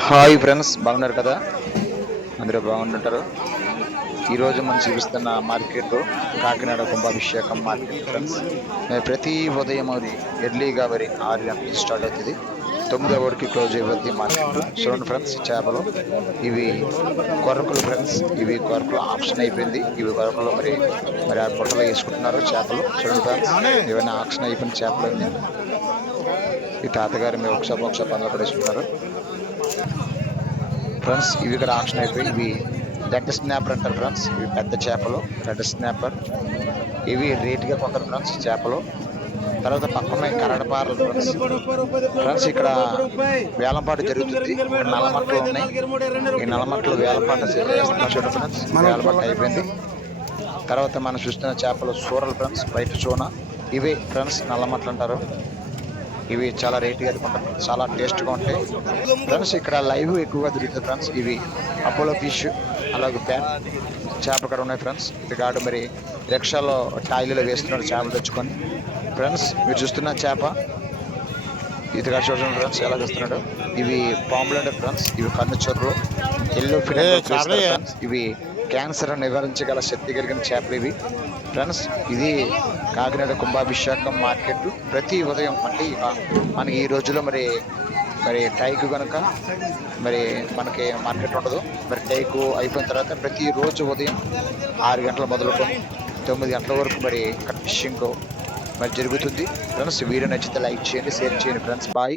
Hi friends బాగున్నారు కదా? అందరూ బాగుంటుంటారు. ఈరోజు మనం చూపిస్తున్న market Kakinada Kumbhabhishekam market friends. మేము ప్రతి ఉదయం అది ఎర్లీగా మరి ఆరు గంటలకి స్టార్ట్ అవుతుంది. తొమ్మిదో వరకు క్లోజ్ అయిపోద్ది మార్కెట్. చూడండి ఫ్రెండ్స్ చేపలు. ఇవి కొరకులు ఫ్రెండ్స్. ఇవి కొరకులు ఆప్షన్ అయిపోయింది. ఇవి కొరకులు మరి మరి ఆ బుట్టలో వేసుకుంటున్నారు చేపలు. చూడండి ఫ్రెండ్స్ ఇవన్నీ ఆప్షన్ అయిపోయిన చేపలు అన్నీ. ఈ తాతగారు మీరు ఒకసారి ఒకసారి పనులు పడేసుకున్నారు ఫ్రెండ్స్ ఇవి ఇక్కడ ఆప్షన్ అయిపోయి ఇవి రెడ్ స్నాపర్ అంటారు ఫ్రెండ్స్. ఇవి పెద్ద చేపలు రెడ్ స్నాపర్. ఇవి రేట్గా కొంటారు ఫ్రెండ్స్ చేపలు. తర్వాత పక్కన కరడపారలు ఫ్రెండ్స్. ఫ్రెండ్స్ ఇక్కడ వేలంపాటు జరుగుతుంది. ఇక్కడ నల్లమట్టలు ఉన్నాయి. ఈ నల్లమట్లు వేలంపాట చూడండి ఫ్రెండ్స్. వేలంపాట అయిపోయింది. తర్వాత మనం చూస్తున్న చేపలు సూరలు ఫ్రెండ్స్ బయట చూన. ఇవి ఫ్రెండ్స్ నల్లమట్లు అంటారు. ఇవి చాలా రేట్గా అనుకుంటాం చాలా టేస్ట్గా ఉంటాయి. ఫ్రెండ్స్ ఇక్కడ లైవ్ ఎక్కువగా దొరుకుతుంది ఫ్రెండ్స్ ఇవి అపోలో ఫిష్ అలాగే ప్యాన్ చేప ఇక్కడ ఉన్నాయి ఫ్రెండ్స్ ఇటుగాడు మరి రిక్షాలో టాయిలలో వేస్తున్నాడు చేపలు తెచ్చుకొని. ఫ్రెండ్స్ మీరు చూస్తున్న చేప ఇటుగాడు చూడండి ఫ్రెండ్స్ ఎలా చూస్తున్నాడు ఇవి పాములు అంటే ఫ్రెండ్స్ ఇవి కన్ను చొర్రలు. ఎల్లో ఫ్రెండ్స్ ఇవి క్యాన్సర్ నివారించగల శక్తి కలిగిన చేపలు ఇవి. ఫ్రెండ్స్ ఇది కాకినాడ కుంభాభిషేకం మార్కెట్. ప్రతి ఉదయం అంటే మనకి ఈ రోజులో మరి మరి టైకు కనుక మరి మనకి మార్కెట్ ఉండదు. మరి టైకు అయిపోయిన తర్వాత ప్రతిరోజు ఉదయం ఆరు గంటల మొదలుకొని తొమ్మిది గంటల వరకు మరి ఫిషింగ్ మరి జరుగుతుంది. ఫ్రెండ్స్ వీడియో నచ్చితే లైక్ చేయండి షేర్ చేయండి. Friends bye